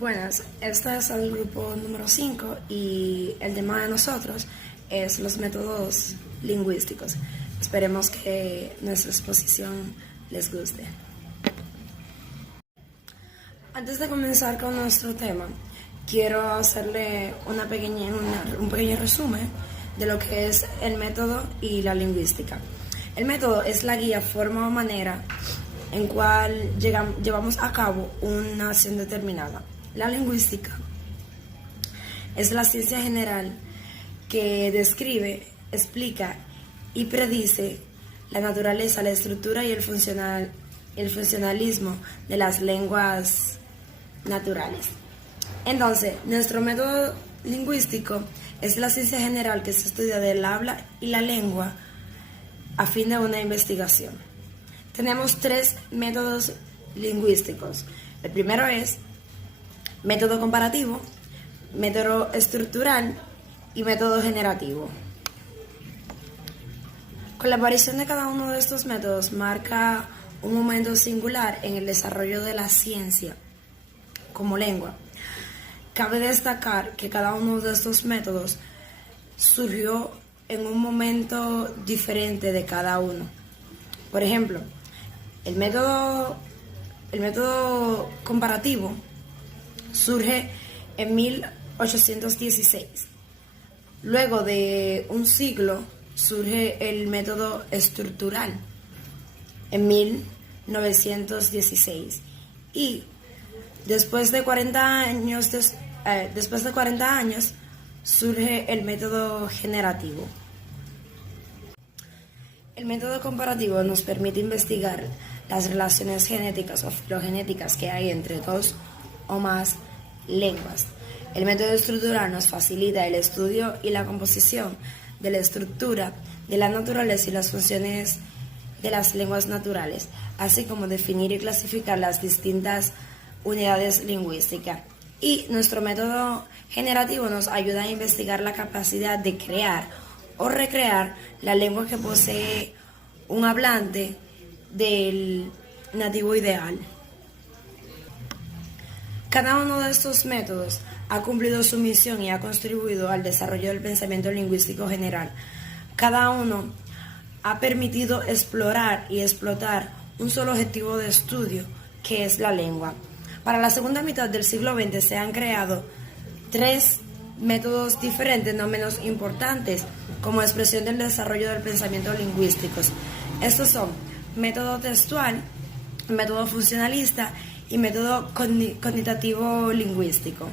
Buenas, este es el grupo número 5 y el tema de nosotros es los métodos lingüísticos. Esperemos que nuestra exposición les guste. Antes de comenzar con nuestro tema, quiero hacerle un pequeño resumen de lo que es el método y la lingüística. El método es la guía, forma o manera en cual llevamos a cabo una acción determinada. La lingüística es la ciencia general que describe, explica y predice la naturaleza, la estructura y el funcionalismo de las lenguas naturales. Entonces, nuestro método lingüístico es la ciencia general que se estudia del habla y la lengua a fin de una investigación. Tenemos 3 métodos lingüísticos. El primero es método comparativo, método estructural y método generativo. Con la aparición de cada uno de estos métodos marca un momento singular en el desarrollo de la ciencia como lengua. Cabe destacar que cada uno de estos métodos surgió en un momento diferente de cada uno. Por ejemplo, el método comparativo surge en 1816. Luego de un siglo surge el método estructural en 1916 y después de 40 años surge el método generativo. El método comparativo nos permite investigar las relaciones genéticas o filogenéticas que hay entre 2 o más lenguas. El método estructural nos facilita el estudio y la composición de la estructura, de la naturaleza y las funciones de las lenguas naturales, así como definir y clasificar las distintas unidades lingüísticas. Y nuestro método generativo nos ayuda a investigar la capacidad de crear o recrear la lengua que posee un hablante del nativo ideal. Cada uno de estos métodos ha cumplido su misión y ha contribuido al desarrollo del pensamiento lingüístico general. Cada uno ha permitido explorar y explotar un solo objetivo de estudio, que es la lengua. Para la segunda mitad del siglo XX se han creado 3 métodos diferentes, no menos importantes, como expresión del desarrollo del pensamiento lingüístico. Estos son método textual, método funcionalista y método cognitivo lingüístico.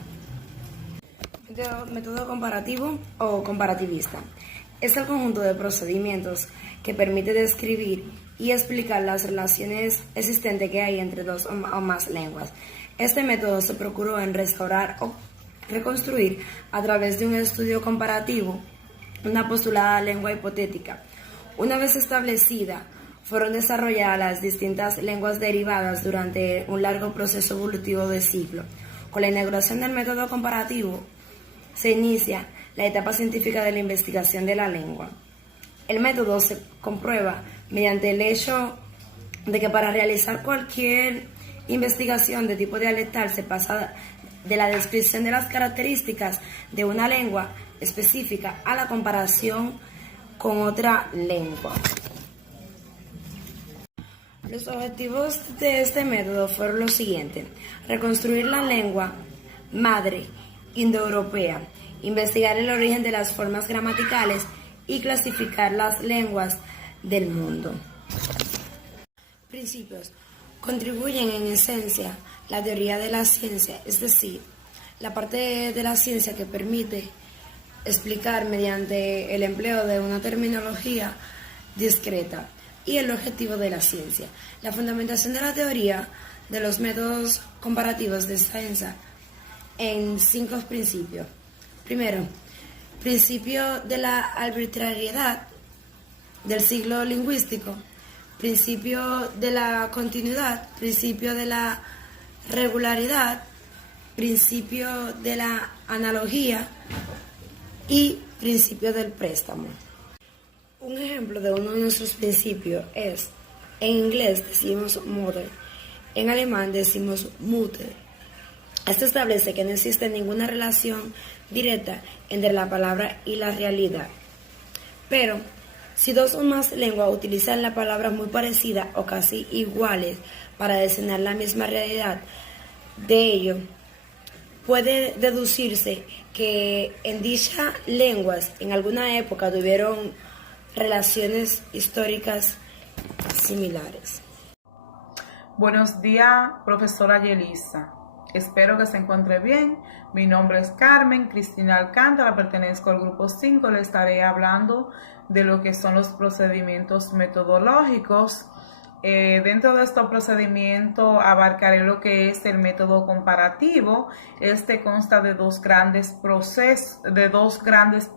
Método comparativo o comparativista es el conjunto de procedimientos que permite describir y explicar las relaciones existentes que hay entre 2 o más lenguas. Este método se procuró en restaurar o reconstruir a través de un estudio comparativo una postulada lengua hipotética. Una vez establecida, fueron desarrolladas las distintas lenguas derivadas durante un largo proceso evolutivo de siglos. Con la inauguración del método comparativo se inicia la etapa científica de la investigación de la lengua. El método se comprueba mediante el hecho de que para realizar cualquier investigación de tipo dialectal se pasa de la descripción de las características de una lengua específica a la comparación con otra lengua. Los objetivos de este método fueron los siguientes: reconstruir la lengua madre indoeuropea, investigar el origen de las formas gramaticales y clasificar las lenguas del mundo. Principios. Contribuyen en esencia la teoría de la ciencia, es decir, la parte de la ciencia que permite explicar mediante el empleo de una terminología discreta, y el objetivo de la ciencia. La fundamentación de la teoría de los métodos comparativos descansa en 5 principios. Primero, principio de la arbitrariedad del siglo lingüístico, principio de la continuidad, principio de la regularidad, principio de la analogía y principio del préstamo. Un ejemplo de uno de nuestros principios es, en inglés decimos mother, en alemán decimos Mutter, Esto establece que no existe ninguna relación directa entre la palabra y la realidad. Pero, si dos o más lenguas utilizan la palabra muy parecida o casi iguales para designar la misma realidad, de ello puede deducirse que en dichas lenguas en alguna época tuvieron relaciones históricas similares. Buenos días, profesora Yelisa. Espero que se encuentre bien. Mi nombre es Carmen Cristina Alcántara, pertenezco al grupo 5. Le estaré hablando de lo que son los procedimientos metodológicos. Dentro de estos procedimientos abarcaré lo que es el método comparativo. Este consta de dos grandes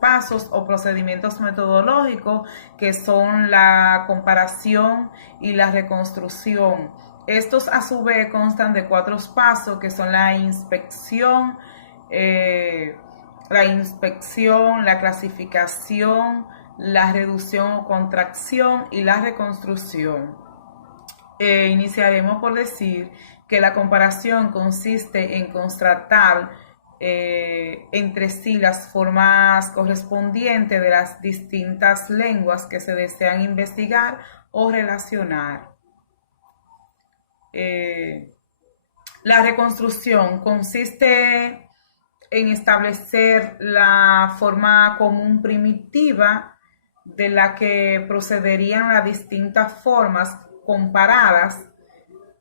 pasos o procedimientos metodológicos, que son la comparación y la reconstrucción. Estos a su vez constan de 4 pasos, que son la inspección, la clasificación, la reducción o contracción y la reconstrucción. Iniciaremos por decir que la comparación consiste en contrastar entre sí las formas correspondientes de las distintas lenguas que se desean investigar o relacionar. La reconstrucción consiste en establecer la forma común primitiva de la que procederían las distintas formas comparadas.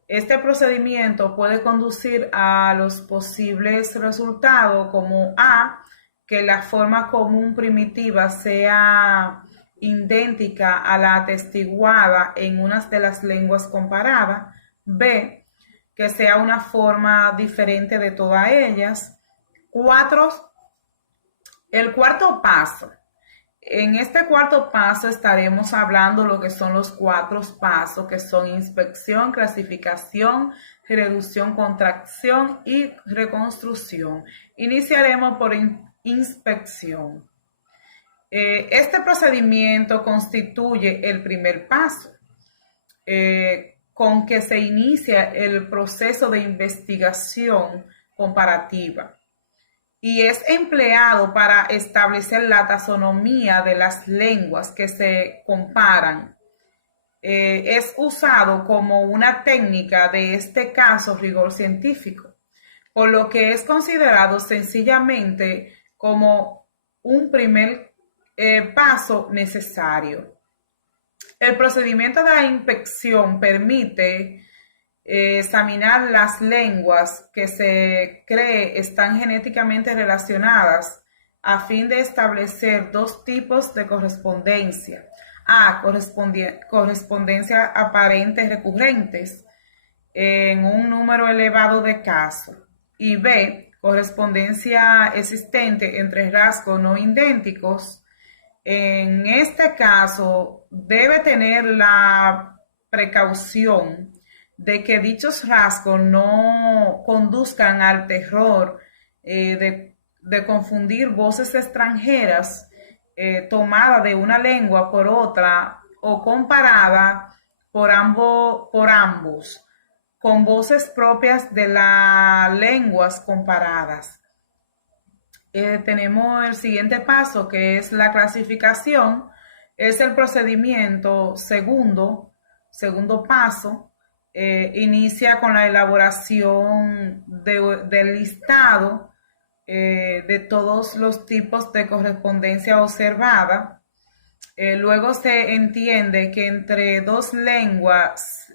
Este procedimiento puede conducir a los posibles resultados como A, que la forma común primitiva sea idéntica a la atestiguada en una de las lenguas comparadas; B, que sea una forma diferente de todas ellas. El cuarto paso. En este cuarto paso estaremos hablando lo que son los 4 pasos, que son inspección, clasificación, reducción, contracción y reconstrucción. Iniciaremos por inspección. Este procedimiento constituye el primer paso, con que se inicia el proceso de investigación comparativa, y es empleado para establecer la taxonomía de las lenguas que se comparan. Es usado como una técnica, de este caso rigor científico, por lo que es considerado sencillamente como un primer paso necesario. El procedimiento de la inspección permite examinar las lenguas que se cree están genéticamente relacionadas, a fin de establecer 2 tipos de correspondencia: A, correspondencia aparente recurrentes en un número elevado de casos, y B, correspondencia existente entre rasgos no idénticos. En este caso, debe tener la precaución de que dichos rasgos no conduzcan al error de confundir voces extranjeras tomadas de una lengua por otra o comparada por ambos con voces propias de las lenguas comparadas. Tenemos el siguiente paso, que es la clasificación. Es el procedimiento segundo paso. Inicia con la elaboración del listado de todos los tipos de correspondencia observada. Luego se entiende que entre dos lenguas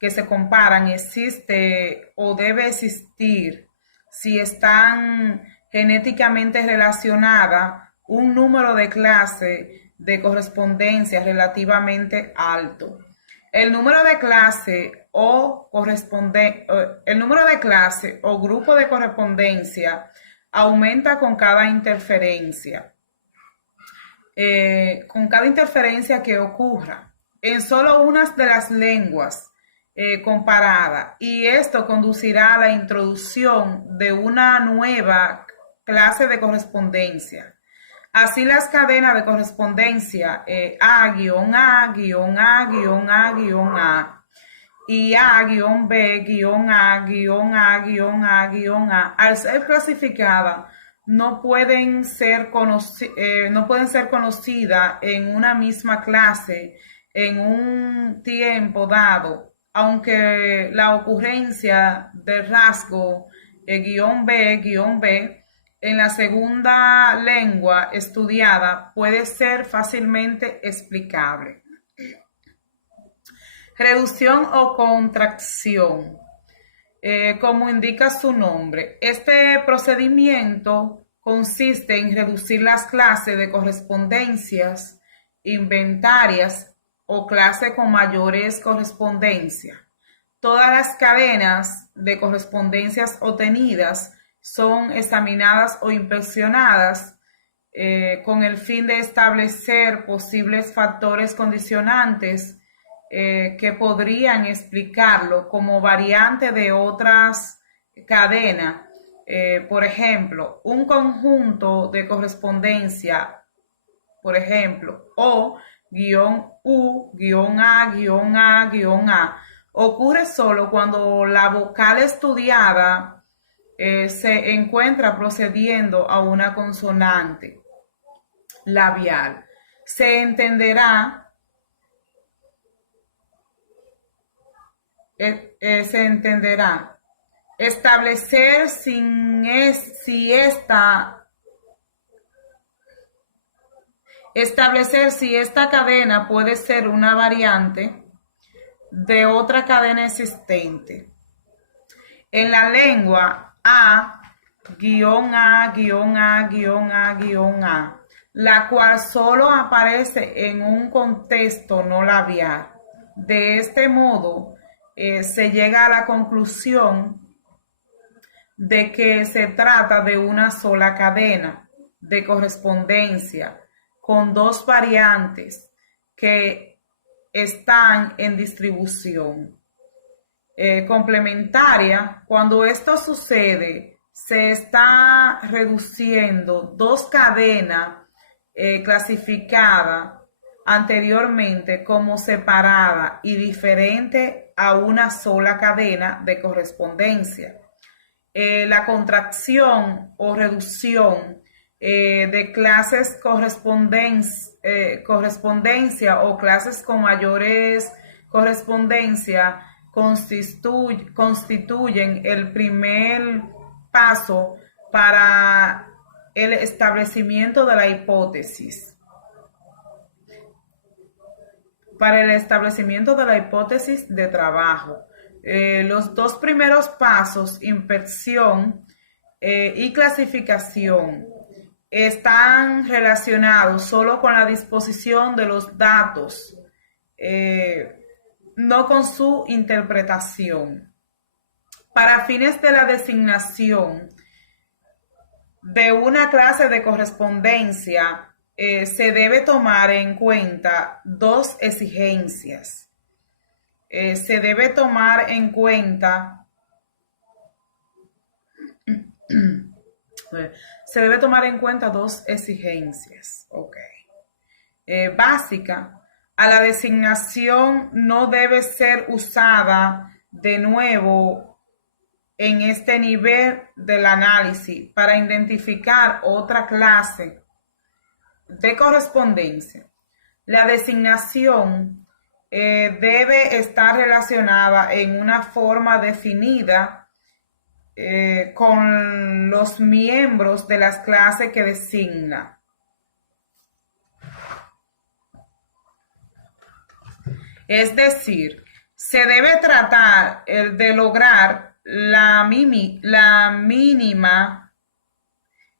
que se comparan existe o debe existir, si están genéticamente relacionadas, un número de clase de correspondencia relativamente alto. El número de clase o grupo de correspondencia aumenta con cada interferencia. Con cada interferencia que ocurra en solo una de las lenguas comparadas, y esto conducirá a la introducción de una nueva clase de correspondencia. Así, las cadenas de correspondencia A-A-A-A y A-B-A-A-A-A. Al ser clasificada, no pueden ser conocidas en una misma clase en un tiempo dado, aunque la ocurrencia del rasgo -B en la segunda lengua estudiada puede ser fácilmente explicable. Reducción o contracción. Como indica su nombre, este procedimiento consiste en reducir las clases de correspondencias inventarias o clases con mayores correspondencias. Todas las cadenas de correspondencias obtenidas son examinadas o inspeccionadas con el fin de establecer posibles factores condicionantes que podrían explicarlo como variante de otras cadenas. Por ejemplo, un conjunto de correspondencia, por ejemplo, O-U-A-A-A, ocurre solo cuando la vocal estudiada se encuentra procediendo a una consonante labial. Se entenderá establecer si esta cadena puede ser una variante de otra cadena existente. En la lengua A-A-A-A, la cual solo aparece en un contexto no labial. De este modo, se llega a la conclusión de que se trata de una sola cadena de correspondencia con dos variantes que están en distribución complementaria. Cuando esto sucede, se está reduciendo dos cadenas clasificadas anteriormente como separada y diferente a una sola cadena de correspondencia. La contracción o reducción de clases correspondencia o clases con mayores correspondencia constituyen el primer paso para el establecimiento de la hipótesis. Para el establecimiento de la hipótesis de trabajo. Los dos primeros pasos, inspección y clasificación, están relacionados solo con la disposición de los datos, no con su interpretación. Para fines de la designación de una clase de correspondencia, se debe tomar en cuenta dos exigencias. Se debe tomar en cuenta dos exigencias. Básica. A la designación no debe ser usada de nuevo en este nivel del análisis para identificar otra clase de correspondencia. La designación debe estar relacionada en una forma definida con los miembros de las clases que designa. Es decir, se debe tratar de lograr la mínima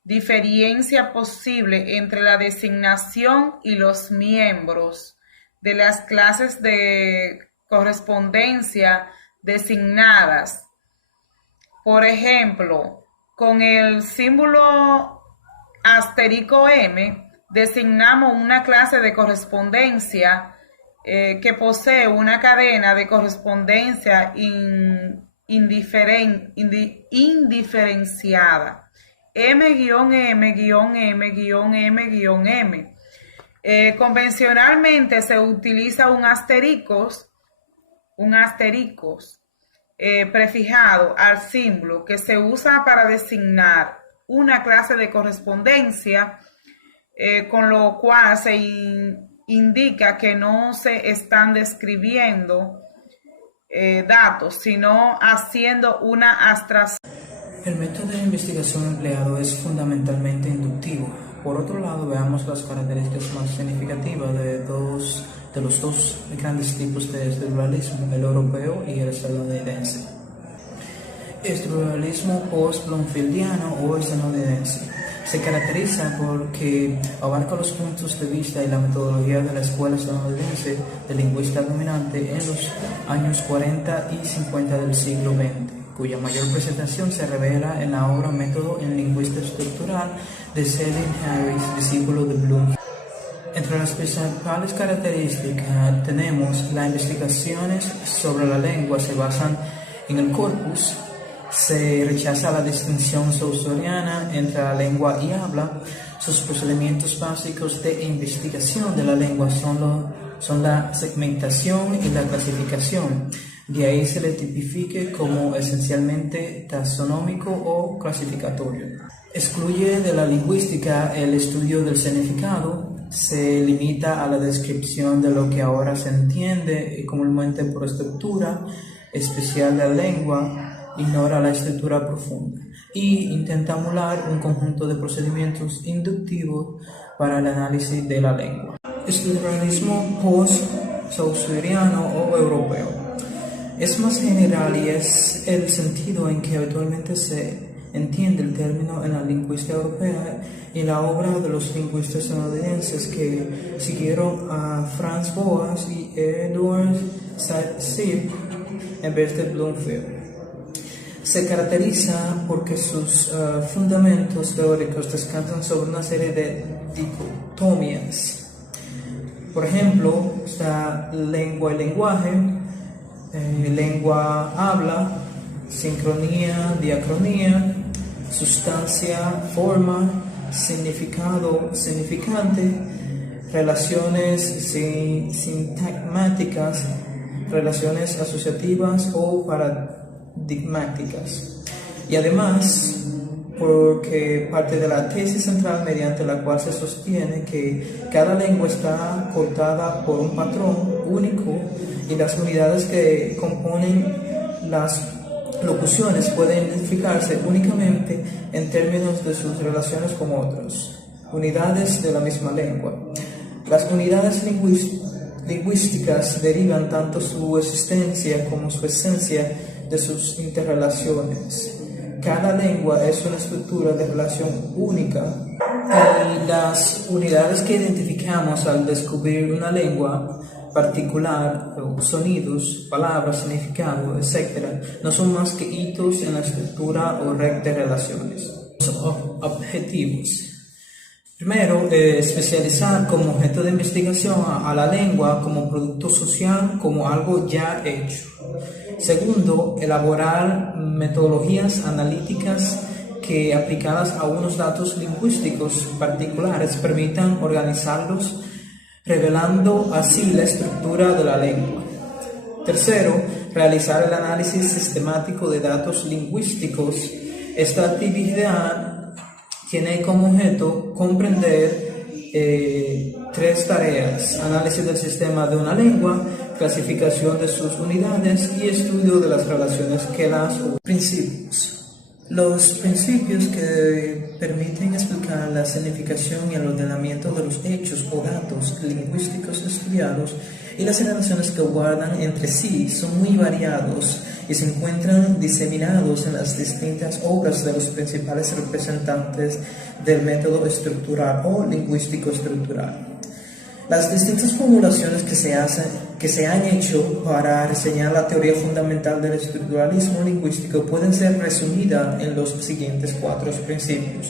diferencia posible entre la designación y los miembros de las clases de correspondencia designadas. Por ejemplo, con el símbolo asterisco M designamos una clase de correspondencia que posee una cadena de correspondencia indiferenciada. M-M-M-M-M. Convencionalmente se utiliza un asterisco un asterisco prefijado al símbolo que se usa para designar una clase de correspondencia, con lo cual se indica que no se están describiendo datos, sino haciendo una abstracción. El método de investigación empleado es fundamentalmente inductivo. Por otro lado, veamos las características más significativas de los dos grandes tipos de estructuralismo, el europeo y el estadounidense. Estructuralismo post-bloomfieldiano o estadounidense se caracteriza porque abarca los puntos de vista y la metodología de la escuela estadounidense de lingüística dominante en los años 40 y 50 del siglo XX, cuya mayor presentación se revela en la obra Método en Lingüística Estructural de Selwyn Harris, discípulo de Bloom. Entre las principales características tenemos las investigaciones sobre la lengua se basan en el corpus, se rechaza la distinción saussureana entre la lengua y habla. Sus procedimientos básicos de investigación de la lengua son la segmentación y la clasificación. De ahí se le tipifique como esencialmente taxonómico o clasificatorio. Excluye de la lingüística el estudio del significado, se limita a la descripción de lo que ahora se entiende comúnmente por estructura especial de la lengua, ignora la estructura profunda y intenta emular un conjunto de procedimientos inductivos para el análisis de la lengua. Estructuralismo post-saussureano o europeo es más general y es el sentido en que habitualmente se entiende el término en la lingüística europea y la obra de los lingüistas estadounidenses que siguieron a Franz Boas y Edward Said en vez de Bloomfield. Se caracteriza porque sus fundamentos teóricos descansan sobre una serie de dicotomías. Por ejemplo, está lengua y lenguaje, lengua-habla, sincronía, diacronía, sustancia, forma, significado, significante, relaciones sintagmáticas, relaciones asociativas o paradigmáticas. Y además, porque parte de la tesis central mediante la cual se sostiene que cada lengua está cortada por un patrón único y las unidades que componen las locuciones pueden identificarse únicamente en términos de sus relaciones con otras unidades de la misma lengua. Las unidades lingüísticas derivan tanto su existencia como su esencia de sus interrelaciones. Cada lengua es una estructura de relación única y las unidades que identificamos al descubrir una lengua particular, sonidos, palabras, significado, etc., no son más que hitos en la estructura o red de relaciones. Objetivos. Primero, especializar como objeto de investigación a la lengua como producto social, como algo ya hecho. Segundo, elaborar metodologías analíticas que, aplicadas a unos datos lingüísticos particulares, permitan organizarlos, revelando así la estructura de la lengua. Tercero, realizar el análisis sistemático de datos lingüísticos. Esta actividad tiene como objeto comprender tres tareas: análisis del sistema de una lengua, clasificación de sus unidades y estudio de las relaciones que las unen. Principios. Los principios que permiten explicar la significación y el ordenamiento de los hechos o datos lingüísticos estudiados y las relaciones que guardan entre sí son muy variados y se encuentran diseminados en las distintas obras de los principales representantes del método estructural o lingüístico estructural. Las distintas formulaciones que se han hecho para reseñar la teoría fundamental del estructuralismo lingüístico pueden ser resumidas en los siguientes 4 principios.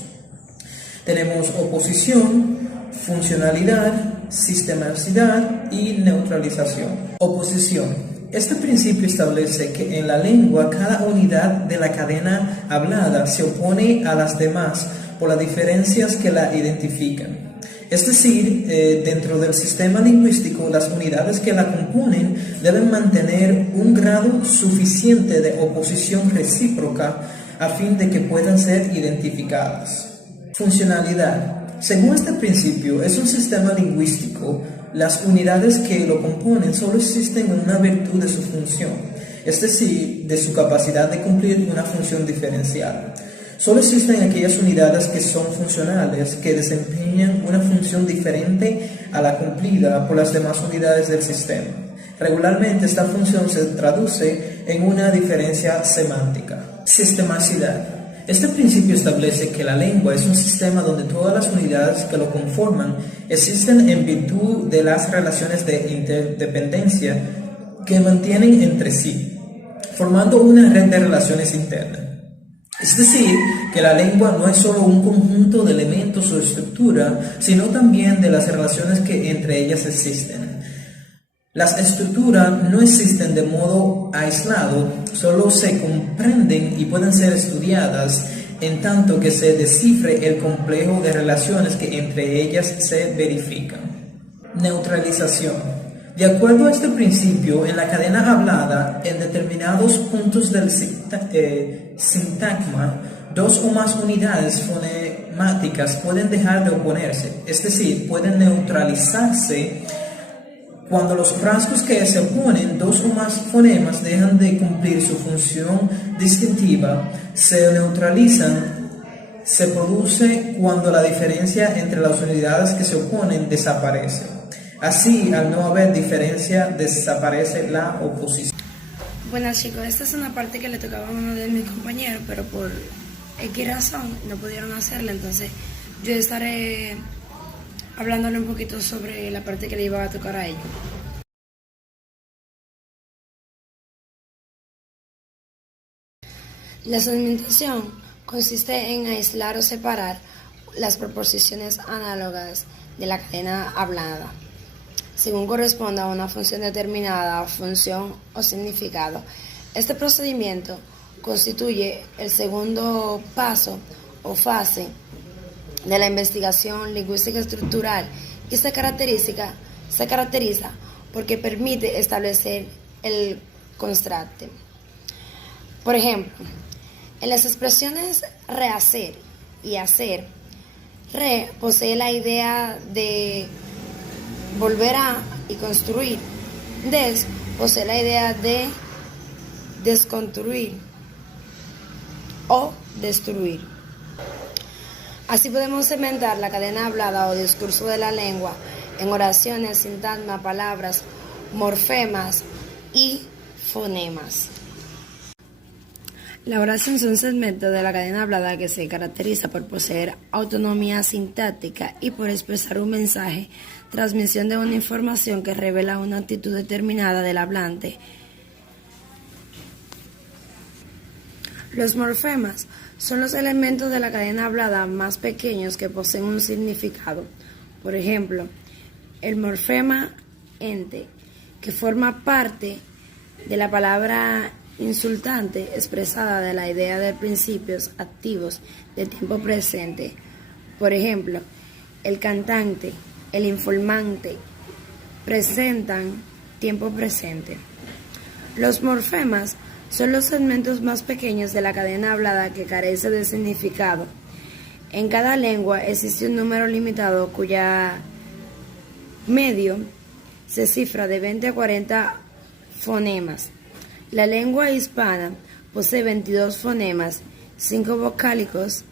Tenemos oposición, funcionalidad, sistematicidad y neutralización. Oposición. Este principio establece que en la lengua cada unidad de la cadena hablada se opone a las demás por las diferencias que la identifican. Es decir, dentro del sistema lingüístico, las unidades que la componen deben mantener un grado suficiente de oposición recíproca a fin de que puedan ser identificadas. Funcionalidad. Según este principio, es un sistema lingüístico. Las unidades que lo componen solo existen en una virtud de su función, es decir, de su capacidad de cumplir una función diferencial. Solo existen aquellas unidades que son funcionales, que desempeñan una función diferente a la cumplida por las demás unidades del sistema. Regularmente esta función se traduce en una diferencia semántica. Sistemacidad. Este principio establece que la lengua es un sistema donde todas las unidades que lo conforman existen en virtud de las relaciones de interdependencia que mantienen entre sí, formando una red de relaciones internas. Es decir, que la lengua no es solo un conjunto de elementos o estructura, sino también de las relaciones que entre ellas existen. Las estructuras no existen de modo aislado, solo se comprenden y pueden ser estudiadas en tanto que se descifre el complejo de relaciones que entre ellas se verifican. Neutralización. De acuerdo a este principio, en la cadena hablada, en determinados puntos del sintagma, dos o más unidades fonemáticas pueden dejar de oponerse, es decir, pueden neutralizarse. Cuando los rasgos que se oponen, dos o más fonemas, dejan de cumplir su función distintiva, se neutralizan, se produce cuando la diferencia entre las unidades que se oponen desaparece. Así, al no haber diferencia, desaparece la oposición. Bueno chicos, esta es una parte que le tocaba a uno de mis compañeros, pero por X razón no pudieron hacerla, entonces yo estaré hablándole un poquito sobre la parte que le iba a tocar a ellos. La segmentación consiste en aislar o separar las proposiciones análogas de la cadena hablada, según corresponda a una función determinada, función o significado. Este procedimiento constituye el segundo paso o fase de la investigación lingüística estructural y se caracteriza porque permite establecer el contraste. Por ejemplo, en las expresiones rehacer y hacer, re posee la idea de volver a y construir, des posee la idea de desconstruir o destruir. Así podemos segmentar la cadena hablada o discurso de la lengua en oraciones, sintagma, palabras, morfemas y fonemas. La oración es un segmento de la cadena hablada que se caracteriza por poseer autonomía sintáctica y por expresar un mensaje, transmisión de una información que revela una actitud determinada del hablante. Los morfemas son los elementos de la cadena hablada más pequeños que poseen un significado. Por ejemplo, el morfema ente, que forma parte de la palabra insultante, expresada de la idea de principios activos de tiempo presente. Por ejemplo, el cantante, el informante, presentan tiempo presente. Los morfemas son los segmentos más pequeños de la cadena hablada que carece de significado. En cada lengua existe un número limitado cuya medio se cifra de 20 a 40 fonemas. La lengua hispana posee 22 fonemas, 5 vocálicos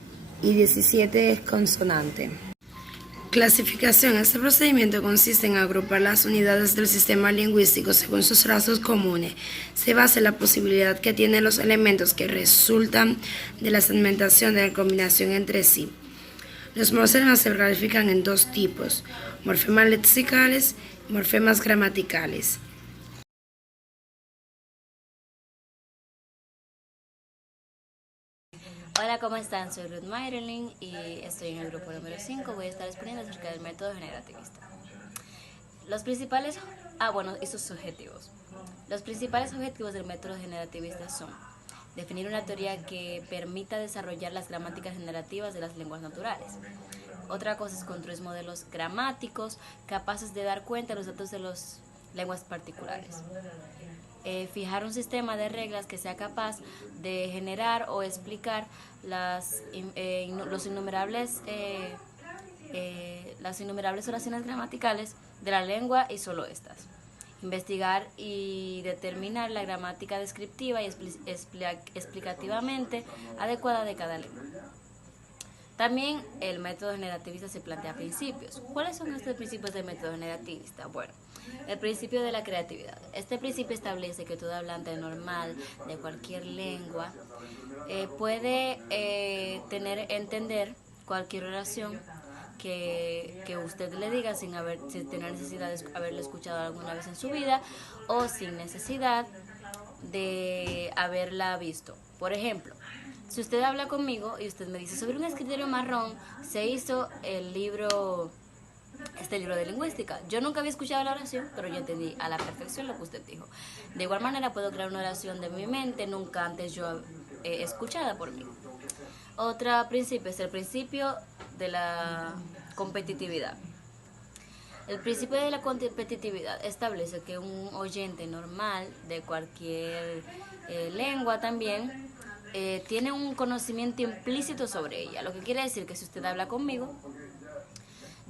y 17 consonantes. Clasificación. Este procedimiento consiste en agrupar las unidades del sistema lingüístico según sus rasgos comunes. Se basa en la posibilidad que tienen los elementos que resultan de la segmentación de la combinación entre sí. Los morfemas se clasifican en dos tipos: morfemas lexicales y morfemas gramaticales. Hola, ¿cómo están? Soy Ruth Mayrelin y estoy en el grupo número 5. Voy a estar exponiendo acerca del método generativista. Los principales, y sus objetivos. Los principales objetivos del método generativista son Definir una teoría que permita desarrollar las gramáticas generativas de las lenguas naturales. Otra cosa es construir modelos gramáticos capaces de dar cuenta de los datos de las lenguas particulares. Fijar un sistema de reglas que sea capaz de generar o explicar las innumerables oraciones gramaticales de la lengua y solo estas. Investigar y determinar la gramática descriptiva y explicativamente adecuada de cada lengua. También el método generativista se plantea principios. ¿Cuáles son estos principios del método generativista? Bueno, el principio de la creatividad. Este principio establece que todo hablante normal de cualquier lengua puede entender cualquier oración que usted le diga sin tener necesidad de haberlo escuchado alguna vez en su vida o sin necesidad de haberla visto. Por ejemplo, si usted habla conmigo y usted me dice sobre un escritorio marrón se hizo este libro de lingüística. Yo nunca había escuchado la oración, pero yo entendí a la perfección lo que usted dijo. De igual manera puedo crear una oración de mi mente nunca antes yo escuchada por mí. Otro principio es el principio de la competitividad. El principio de la competitividad establece que un oyente normal de cualquier lengua también tiene un conocimiento implícito sobre ella, lo que quiere decir que si usted habla conmigo,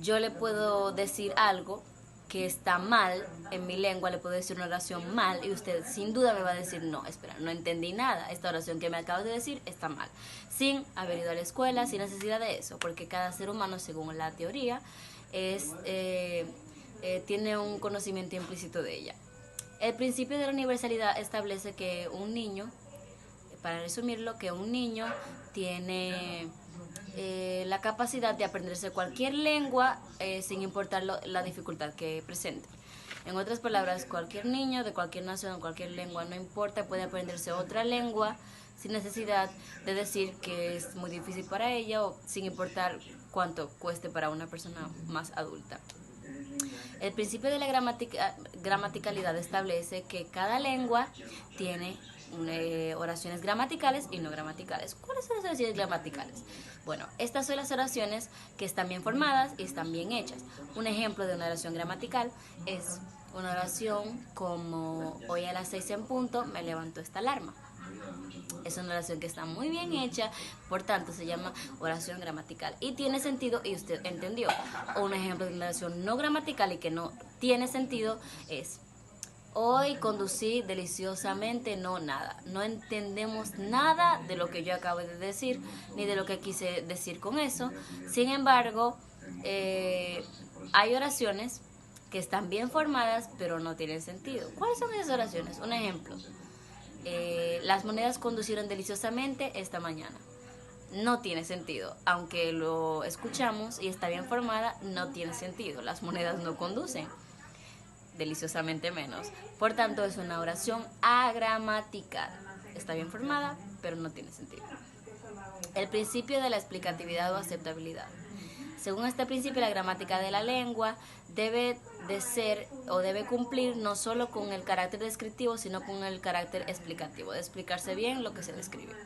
yo le puedo decir algo que está mal en mi lengua, le puedo decir una oración mal y usted sin duda me va a decir, no, espera, no entendí nada, esta oración que me acabas de decir está mal, sin haber ido a la escuela, sin necesidad de eso, porque cada ser humano, según la teoría, tiene un conocimiento implícito de ella. El principio de la universalidad establece que un niño, para resumirlo, que un niño tiene la capacidad de aprenderse cualquier lengua sin importar la dificultad que presente. En otras palabras, cualquier niño de cualquier nación, cualquier lengua, no importa, puede aprenderse otra lengua sin necesidad de decir que es muy difícil para ella o sin importar cuánto cueste para una persona más adulta. El principio de la gramaticalidad establece que cada lengua tiene oraciones gramaticales y no gramaticales. ¿Cuáles son las oraciones gramaticales? Bueno, estas son las oraciones que están bien formadas y están bien hechas. Un ejemplo de una oración gramatical es una oración como hoy a las 6 en punto me levantó esta alarma. Es una oración que está muy bien hecha, por tanto se llama oración gramatical y tiene sentido y usted entendió. O un ejemplo de una oración no gramatical y que no tiene sentido es hoy conducí deliciosamente, no nada. No entendemos nada de lo que yo acabo de decir, ni de lo que quise decir con eso. Sin embargo, hay oraciones que están bien formadas, pero no tienen sentido. ¿Cuáles son esas oraciones? Un ejemplo. Las monedas conducieron deliciosamente esta mañana. No tiene sentido. Aunque lo escuchamos y está bien formada, no tiene sentido. Las monedas no conducen. Deliciosamente menos. Por tanto, es una oración agramatical. Está bien formada, pero no tiene sentido. El principio de la explicatividad o aceptabilidad. Según este principio, la gramática de la lengua debe de ser o debe cumplir no solo con el carácter descriptivo, sino con el carácter explicativo, de explicarse bien lo que se describe.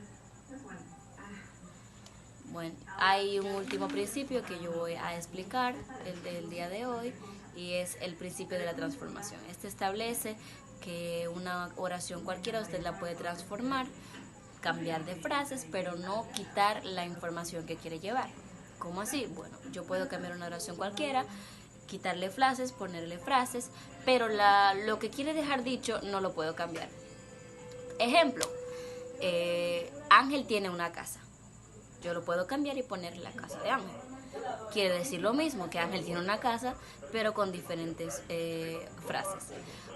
Bueno, hay un último principio que yo voy a explicar el del día de hoy y es el principio de la transformación. Este establece que una oración cualquiera usted la puede transformar, cambiar de frases, pero no quitar la información que quiere llevar. ¿Cómo así? Bueno, yo puedo cambiar una oración cualquiera, quitarle frases, ponerle frases, pero lo que quiere dejar dicho no lo puedo cambiar. Ejemplo, Ángel tiene una casa. Yo lo puedo cambiar y poner la casa de Ángel. Quiere decir lo mismo, que Ángel tiene una casa, pero con diferentes frases.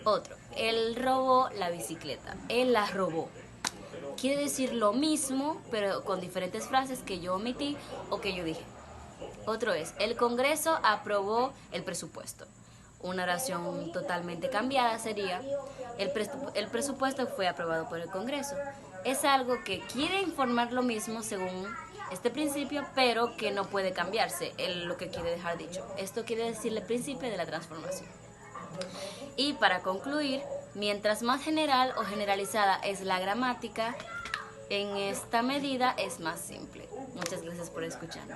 Otro, él robó la bicicleta. Él la robó. Quiere decir lo mismo, pero con diferentes frases que yo omití o que yo dije. Otro es, el Congreso aprobó el presupuesto. Una oración totalmente cambiada sería, el presupuesto fue aprobado por el Congreso. Es algo que quiere informar lo mismo según este principio, pero que no puede cambiarse lo que quiere dejar dicho. Esto quiere decir el principio de la transformación. Y para concluir, mientras más general o generalizada es la gramática, En esta medida es más simple. Muchas gracias por escucharme.